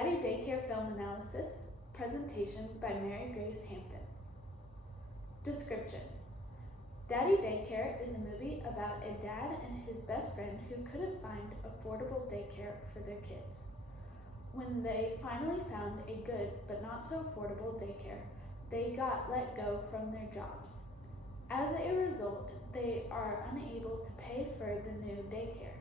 Daddy Daycare Film Analysis, presentation by Mary Grace Hampton. Description: Daddy Daycare is a movie about a dad and his best friend who couldn't find affordable daycare for their kids. When they finally found a good but not so affordable daycare, they got let go from their jobs. As a result, they are unable to pay for the new daycare.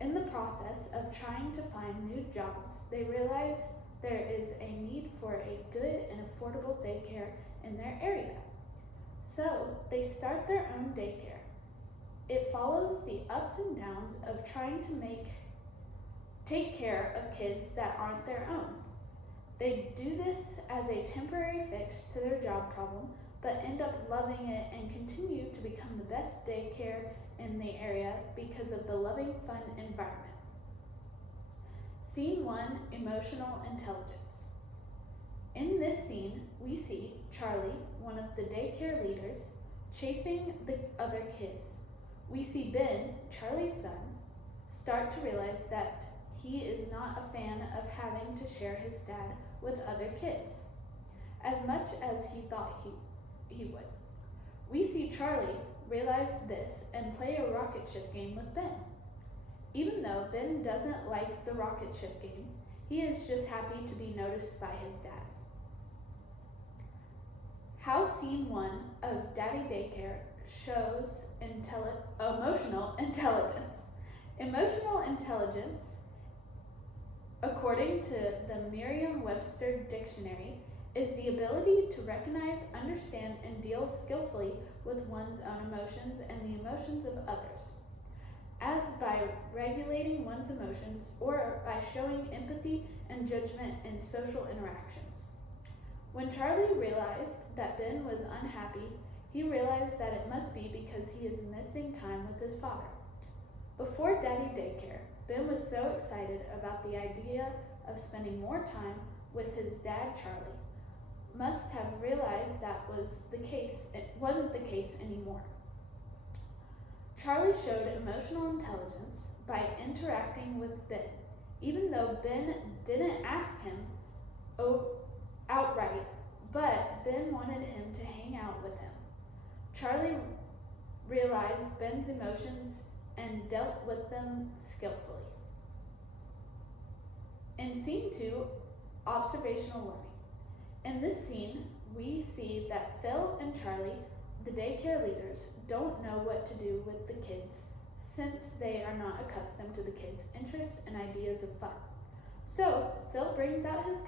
In the process of trying to find new jobs, they realize there is a need for a good and affordable daycare in their area. So they start their own daycare. It follows the ups and downs of trying to take care of kids that aren't their own. They do this as a temporary fix to their job problem, but end up loving it and continue to become the best daycare in the area because of the loving, fun environment. Scene 1, Emotional Intelligence. In this scene, we see Charlie, one of the daycare leaders, chasing the other kids. We see Ben, Charlie's son, start to realize that he is not a fan of having to share his dad with other kids, as much as he thought he would. We see Charlie realize this and play a rocket ship game with Ben. Even though Ben doesn't like the rocket ship game, he is just happy to be noticed by his dad. How Scene 1 of Daddy Daycare shows emotional intelligence. Emotional intelligence, according to the Merriam-Webster Dictionary, is the ability to recognize, understand, and deal skillfully with one's own emotions and the emotions of others, as by regulating one's emotions or by showing empathy and judgment in social interactions. When Charlie realized that Ben was unhappy, he realized that it must be because he is missing time with his father. Before Daddy Daycare, Ben was so excited about the idea of spending more time with his dad, Charlie. Must have realized that it wasn't the case anymore. Charlie showed emotional intelligence by interacting with Ben, even though Ben didn't ask him outright, but Ben wanted him to hang out with him. Charlie realized Ben's emotions and dealt with them skillfully. In Scene 2, Observational Learning. In this scene, we see that Phil and Charlie, the daycare leaders, don't know what to do with the kids since they are not accustomed to the kids' interests and ideas of fun. So Phil brings out his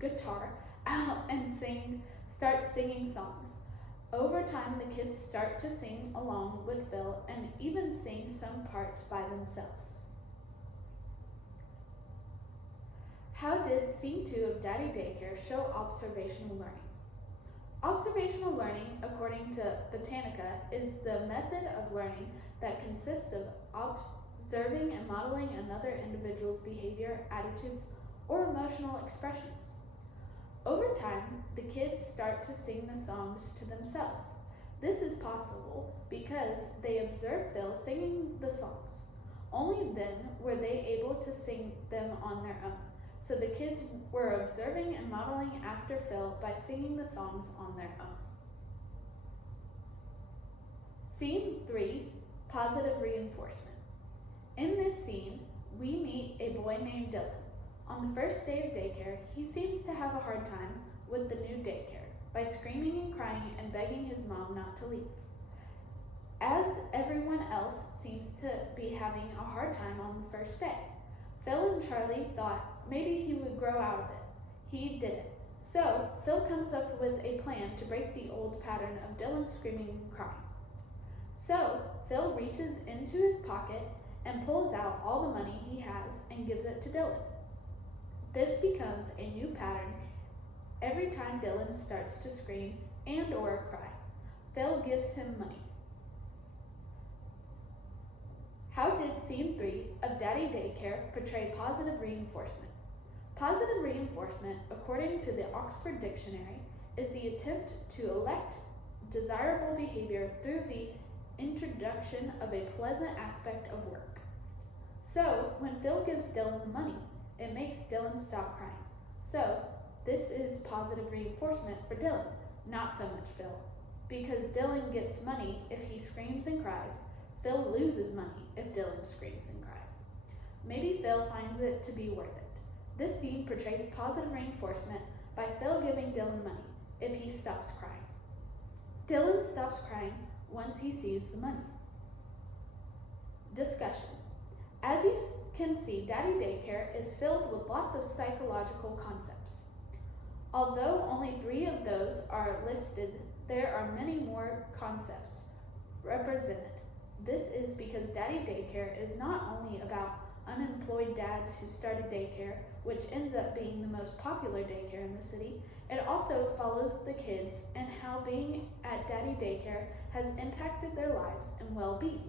guitar out and starts singing songs. Over time, the kids start to sing along with Phil and even sing some parts by themselves. How did Scene 2 of Daddy Daycare show observational learning? Observational learning, according to Botanica, is the method of learning that consists of observing and modeling another individual's behavior, attitudes, or emotional expressions. Over time, the kids start to sing the songs to themselves. This is possible because they observed Phil singing the songs. Only then were they able to sing them on their own. So the kids were observing and modeling after Phil by singing the songs on their own. Scene 3, Positive Reinforcement. In this scene, we meet a boy named Dylan. On the first day of daycare, he seems to have a hard time with the new daycare by screaming and crying and begging his mom not to leave. As everyone else seems to be having a hard time on the first day, Phil and Charlie thought maybe he would grow out of it. He didn't. So Phil comes up with a plan to break the old pattern of Dylan screaming and crying. So Phil reaches into his pocket and pulls out all the money he has and gives it to Dylan. This becomes a new pattern. Every time Dylan starts to scream and or cry, Phil gives him money. How did Scene 3 of Daddy Daycare portray positive reinforcement? Positive reinforcement, according to the Oxford Dictionary, is the attempt to elect desirable behavior through the introduction of a pleasant aspect of work. So, when Phil gives Dylan the money, It makes Dylan stop crying. So, this is positive reinforcement for Dylan, not so much Phil. Because Dylan gets money if he screams and cries, Phil loses money if Dylan screams and cries. Maybe Phil finds it to be worth it. This scene portrays positive reinforcement by Phil giving Dylan money if he stops crying. Dylan stops crying once he sees the money. Discussion. As you can see, Daddy Daycare is filled with lots of psychological concepts. Although only 3 of those are listed, there are many more concepts represented. This is because Daddy Daycare is not only about unemployed dads who started daycare, which ends up being the most popular daycare in the city. It also follows the kids and how being at Daddy Daycare has impacted their lives and well-being.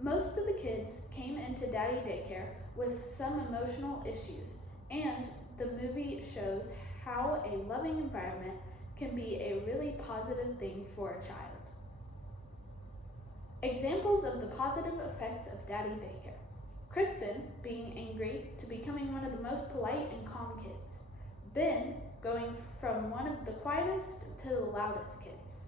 Most of the kids came into Daddy Daycare with some emotional issues, and the movie shows how a loving environment can be a really positive thing for a child. Examples of the positive effects of Daddy Daycare. Crispin being angry to becoming one of the most polite and calm kids. Ben going from one of the quietest to the loudest kids.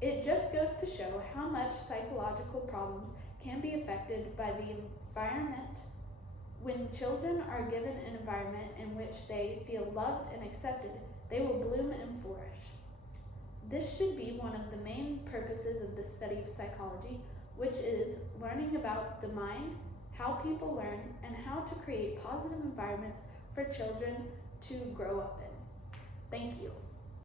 It just goes to show how much psychological problems can be affected by the environment. When children are given an environment in which they feel loved and accepted, they will bloom and flourish. This should be one of the main purposes of the study of psychology, which is learning about the mind, how people learn, and how to create positive environments for children to grow up in. Thank you.